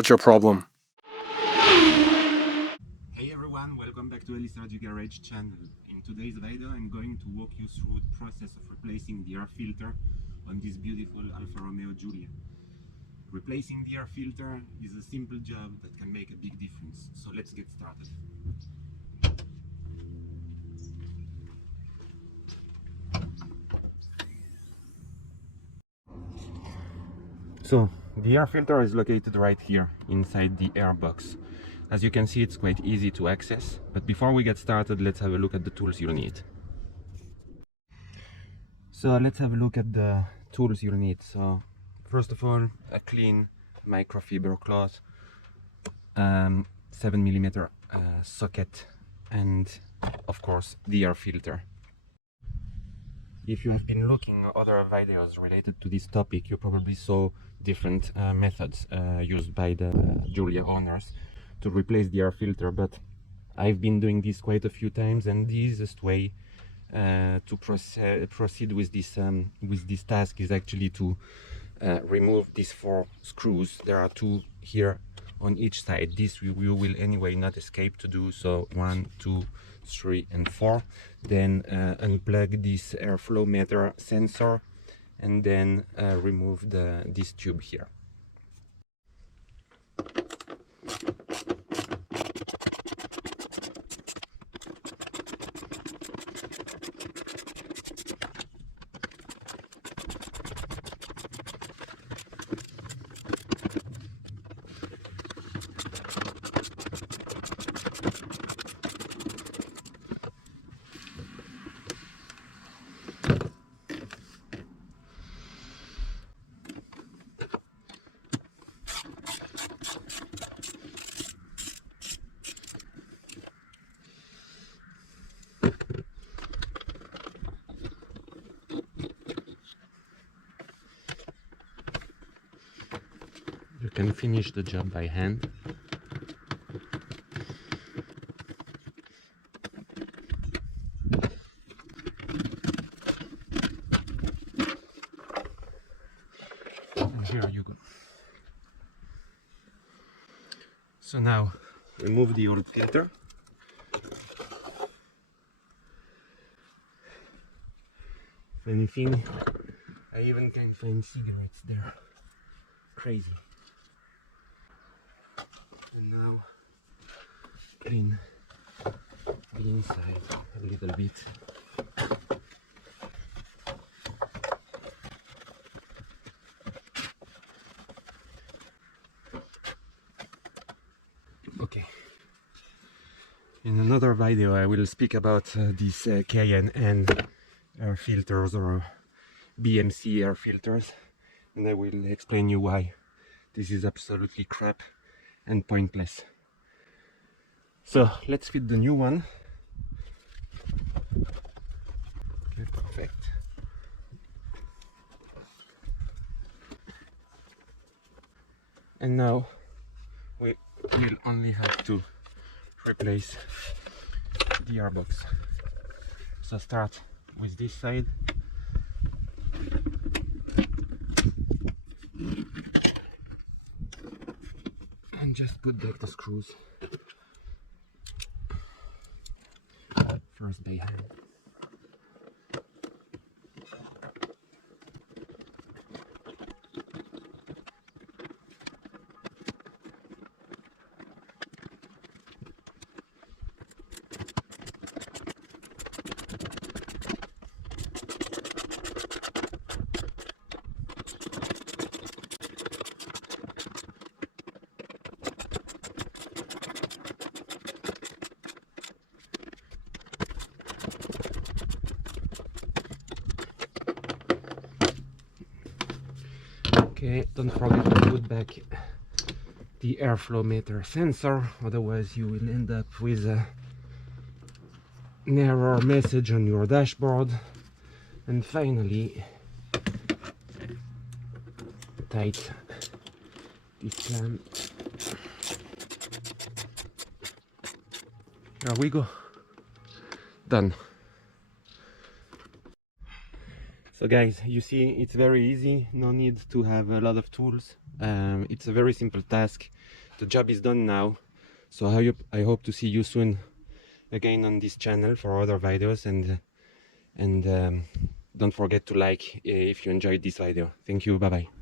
What's your problem? Hey everyone, welcome back to Alice Radio Garage channel. In today's video I'm going to walk you through the process of replacing the air filter on this beautiful Alfa Romeo Giulia. Replacing the air filter is a simple job that can make a big difference, so let's get started. So the air filter is located right here inside the air box. As you can see, it's quite easy to access, but before we get started, let's have a look at the tools you'll need. So let's have a look at the tools you'll need. So first of all, a clean microfiber cloth, 7mm socket, and of course the air filter. If you have been looking at other videos related to this topic, you probably saw different methods used by the Giulia owners to replace the air filter, but I've been doing this quite a few times, and the easiest way to proceed with this task is actually to remove these 4 screws. There are 2 here on each side. This you will anyway not escape to do, so 1, 2, 3 and 4. Then unplug this airflow meter sensor and then remove this tube here. You can finish the job by hand. And here you go. So now remove the old filter. If anything, I even can find cigarettes there. Crazy. And now clean the inside a little bit. Okay. In another video I will speak about these K&N air filters or BMC air filters, and I will explain you why this is absolutely crap and pointless. So let's fit the new one. Okay, perfect. And now we will only have to replace the airbox. So start with this side. And just put back the screws first by hand. Okay, don't forget to put back the airflow meter sensor, otherwise you will end up with an error message on your dashboard. And finally, tight this clamp. There we go. Done. So guys, you see, it's very easy, no need to have a lot of tools. It's a very simple task. The job is done now, so I hope to see you soon again on this channel for other videos, and don't forget to like if you enjoyed this video. Thank you, bye bye.